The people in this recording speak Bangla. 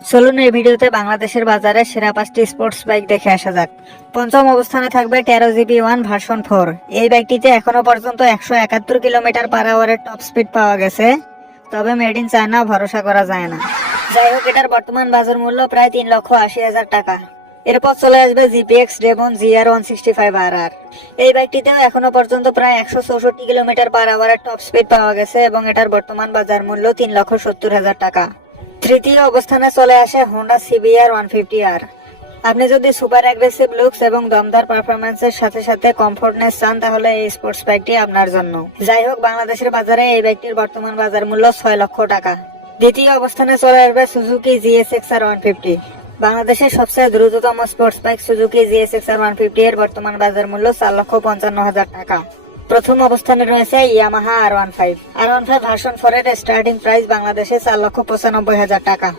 চলুন এই ভিডিওতে বাংলাদেশের বাজারে সেরা 5টি স্পোর্টস বাইক দেখে আসা যাক। পঞ্চম অবস্থানে থাকবে টেরো জিবি 1 ভার্সন 4। এই বাইকটিতে এখনো পর্যন্ত 171 কিলোমিটার পার আওয়ারের টপ স্পিড পাওয়া গেছে, তবে মেড ইন চায়না ভরসা করা যায় না। যাই হোক, এটার বর্তমান বাজার মূল্য প্রায় 3,80,000 টাকা। এরপর চলে আসবে জিপিএক্স ডেমন GR 165RR। এই বাইকটিতেও এখনো পর্যন্ত প্রায় 164 কিলোমিটার পার আওয়ারের টপ স্পিড পাওয়া গেছে এবং এটার বর্তমান বাজার মূল্য 3,70,000 টাকা। তৃতীয় অবস্থানে চলে আসে হোন্ডা CBR 150R। আপনি যদি সুপার অ্যাগ্রেসিভ লুকস এবং দমদার পারফরম্যান্সের সাথে সাথে কমফোর্টনেস চান, তাহলে এই স্পোর্টস বাইকটি আপনার জন্য। যাই হোক, বাংলাদেশের বাজারে এই বাইকটির বর্তমান বাজার মূল্য 6 লক্ষ টাকা। দ্বিতীয় অবস্থানে চলে আসবে সুজুকি GSX-R 150। বাংলাদেশের সবচেয়ে দ্রুততম স্পোর্টস বাইক সুজুকি GSX-R 150 এর বর্তমান বাজার মূল্য 4,55,000 টাকা। প্রথম অবস্থানে রয়েছে ইয়ামাহা R15 ভার্সন 4 এর স্টার্টিং প্রাইস বাংলাদেশে 4,95,000 টাকা।